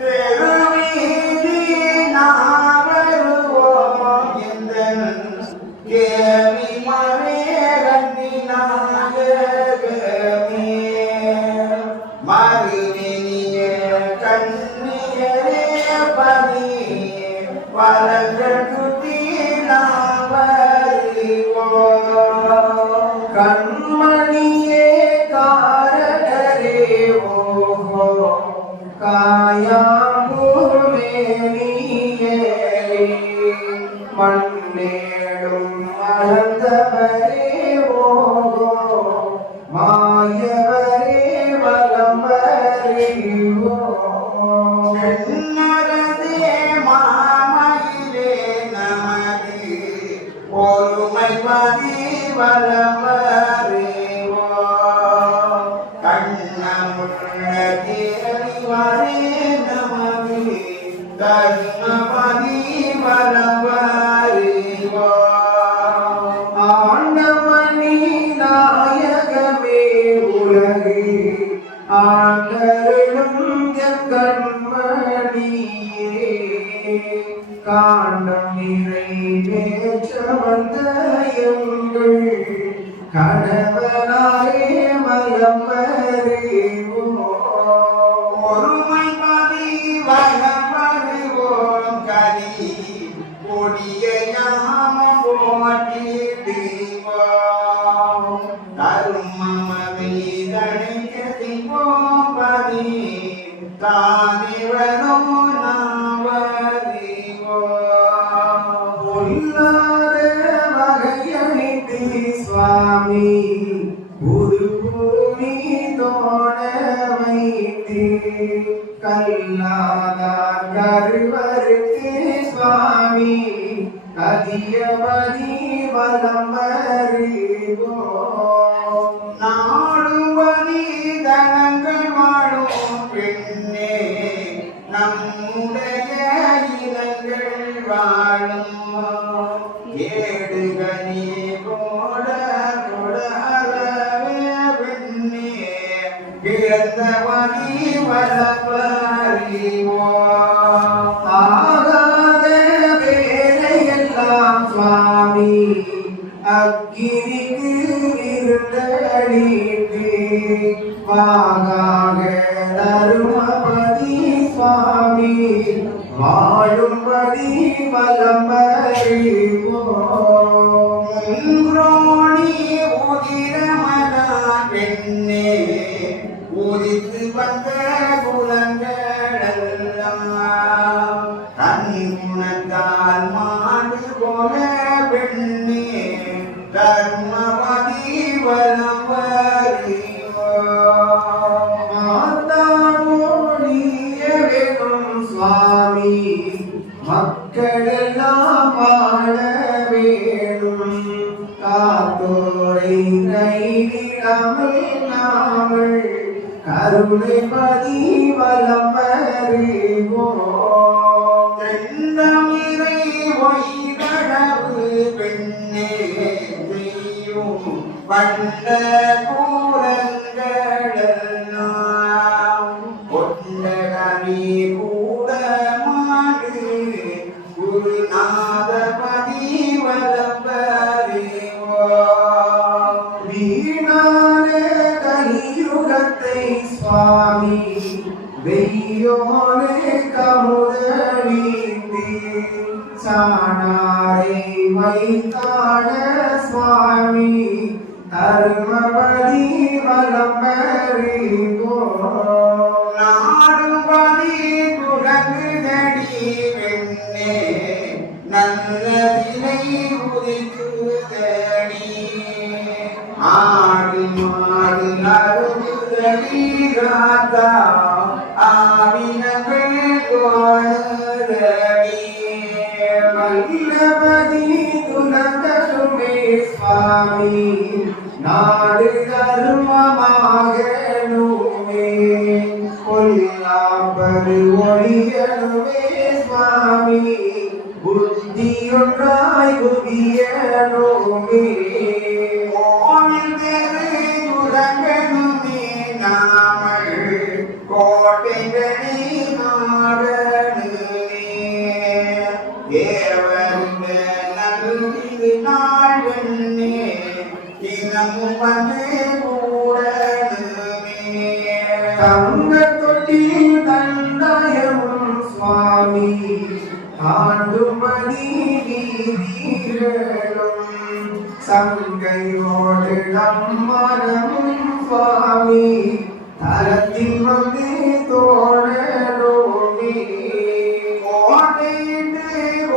தெருவீதி நாவருவோம் இந்த கேவி மரே கண்ணி நாயகமே மருவினிய கண்ணியரே பதி வளர்ந்து கண்மணியே காரணரே ஓஹோ காயாம்பூமேனியே மண்ணேடும் மறந்தவரே ஓஹோ மாயவரே வலம்பரே என்னரதே மாமையிலே நமது ஒருமை மதி வலம்பரேவோ கண்ணமுள்ள தேரிவரே நமது தர்மபதி வலம்பரேவோ ஆண்டமணி நாயகமே உலகு ஆண்டருளும் கண்மணியே காண்டம் நிறைவேற்ற வந்த எங்கள் கடவனாரே வலம்பரேவோ ஒருமை மதி வலம்பரேவோம் கலி கொடிய ஞானம் போற்றிடுவோம் தருமமதி தணிக்கதிவோம் பதி தானிவனோ சுவாமி குருபூமி தோண வைத்து கல்லாதார் கருவருக்கு சுவாமி கதியவதி வலம்பரேவோ நாடுவதி தனங்கள் வாழும் பெண்ணே நம்முடைய இனங்கள் வாழும் ஏடுகனி கிழந்தவனி வலம்பரேவோ ஆகாத வேலையெல்லாம் சுவாமி அக்கினிக்கு விருந்தளித்து வாகாக தருமபதி சுவாமி வாழும்படி வலம்பரேவோ முன்றோணி உதிரமதான் பெண்ணே உதித்து வந்த குலங்களெல்லாம் தன் குணத்தால் மாண்டு போன பெண்ணே தர்மபதி வலம்பரேவோ மாதாமோடிய வேணும் சுவாமி மக்களெல்லாம் வாழ வேணும் காத்தோரை கைவிடாமல் நாமல் கருணைபதி வலம்பரேவோ தென்னமிரை ஒய்கடவு பெண்ணே செய்யும் வண்ட கூரங்களெல்லாம் கொண்டகனி கூட மாடு குருநாதபதி வலம்பரேவோ வீணான கலியுகத்தை சுவாமி வெய்யோனே கமுதளித்து சாணாரை வைத்தாட சுவாமி தர்மபதி வலம்பரேவோ நாடுபதி குலங்குதடி பெண்ணே நல்லதினை உதிக்குதடி ஆடு மாடு அருகுதடி ராதா ஆவினங்கள் கோணதடி வல்லபதி துலகருமே சுவாமி நாடு தர்மமாகணுமே கொல்லாப்பரு ஒளியனுமே சுவாமி புத்தியொன்றாய் புதியனுமே கோவில் தெரு துலகனுமே நாமல் கோட்டைகளி நாடு ஆண்டுமணி வீதிகளும் சங்கையோடு நம்மனமும் சுவாமி தரத்தில் வந்து தோழலோமே கோட்டையிட்டு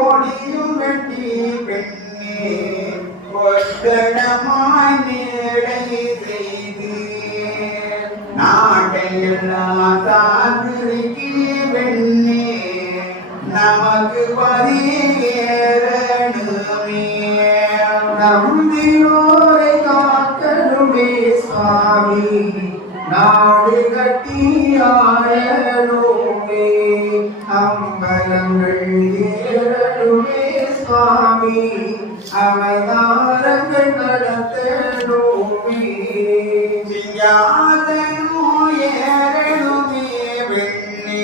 ஒளியும் வெட்டி பெண்ணே கொத்தனமாய் மேடை செய்து நாட்டையெல்லாம் தாத்திருக்கி பெண்ணே நமக்கு பரிகேறணுமே நம்பினோரை காக்கணுமே சுவாமி நாடு கட்டி ஆளணுமே அம்பலங்கள் ஏறணுமே சுவாமி அவதாரங்கள் நடத்தணுமே சிங்காதனோ ஏறணுமே பெண்ணே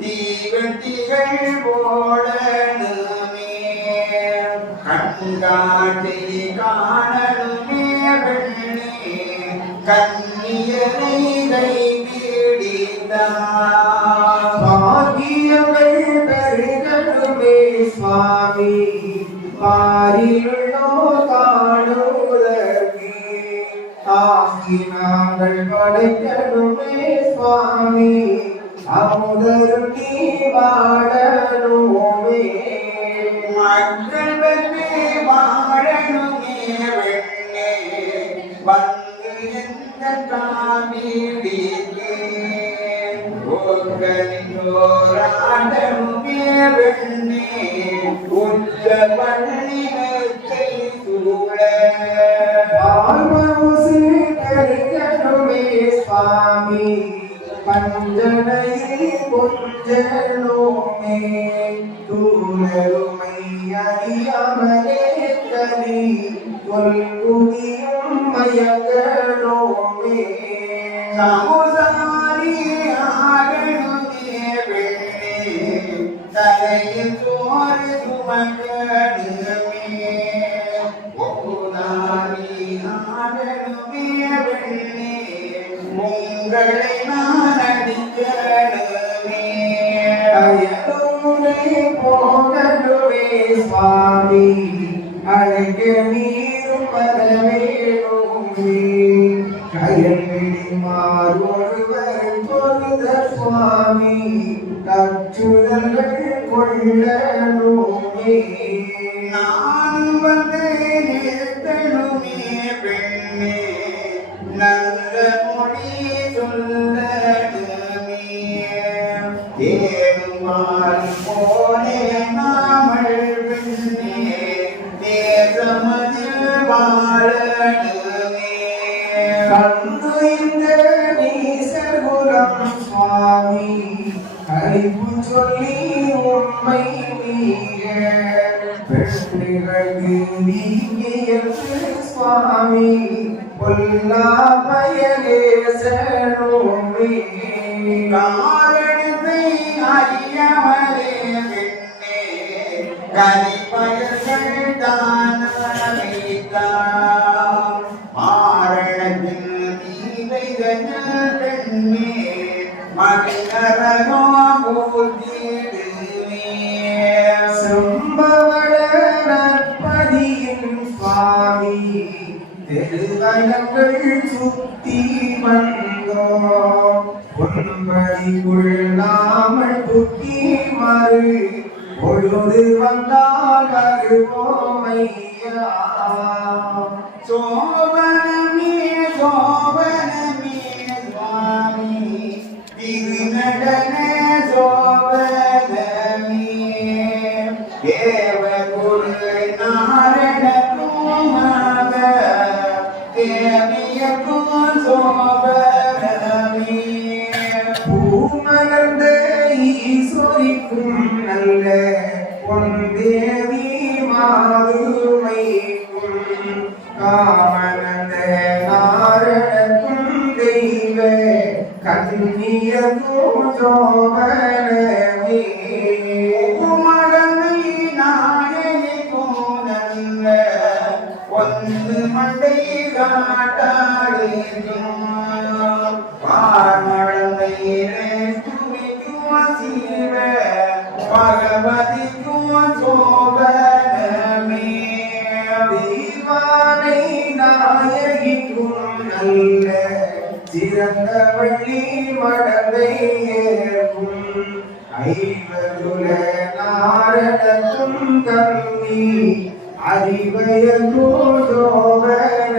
தீவட்டிகள் போடணுமே கண்காட்டி காணணுமே பெண்ணே கண்ணியனை கைவிடித்தார் பாக்கியங்கள் பெருகணுமே சுவாமி பாரியுள்ளோ காணுவதற்கு ஆக்கி நாங்கள் படைக்கணுமே சுவாமி அமுதருட்டி வாழணுமே மக்கள் வெற்றி வாழணுமே பெண்ணே வந்து எந்த காமிடிக்கே ஓராண்டனுமே பெண்ணே உச்ச பள்ளிகத்தை சூழ ஆழ்வசு பெருகணுமே சுவாமி பஞ்சனையில் கொஞ்சனோமே தூணருமை அறியாமலே கலி தொல்குடியும் மயங்கனோமே சமுசாரி ஆகணுமே பெண்ணே தலையில் சோறு சுமக்கணுமே ஒப்புதாரி ஆகணுமே பெண்ணே உங்களை நான் அடிக்கணுமே அயலூரை போகணுமே சுவாமி அழக நீரும் பரவேணுமே கயல்விழி மாறுவர் பொருத சுவாமி கற்றுதல்கள் கொள்ளணுமே நான் வந்து நிறுத்தணுமே பெண்ணே நல்ல மொழி சொல்லணுமே தேடுமாறு போனே நாமல் பெண்ணே தேசமதில் வாழணுமே கண்டு இந்த நீசகுலம் சுவாமி அறிவு சொல்லி உண்மை நீங்க பெண்களுக்கு நீங்கியது சுவாமி பொல்லா பயலேசனோமே காரணத்தை அறியவரே பெண்ணே கலிப்பயர்கள் தான் வைத்தார் மாரணத்தில் தீவைகள் பெண்ணே மகிழரனோ போட்டிடுவே சம்பவள நற்பதியின் சுவாமி தெருவலங்கள் சுத்தி வந்தோம் பொன்பதிக்குள் நாமல் புக்கி மறு பொழுது வந்தால் வருவோமையா சோபனமே சோபனமே சுவாமி திருநடன சோபனமே தேவகுரு நாரண தூமாக தேவியக்கும் சோபனமே பூமலர்ந்த ஈஸ்வரிக்கும் நல்ல பொன்தேவி மாதுமைக்கும் காமனந்த நாரணக்கும் தெய்வ கன்னியக்கும் சோபனமே மடமை நாயகிக்கும் நல்ல ஒன்று மண்டை காட்டாடுக்கும் பார்மழமை துணிக்கும் சீவ பகவதிக்கும் சோபனமே தீவானை நாயகிக்கும் நல்ல சிறந்த வள்ளி மடந்தை ஏற்கும் ஐவருல நாரணத்தும் கம்மி அறிவய கோதோவன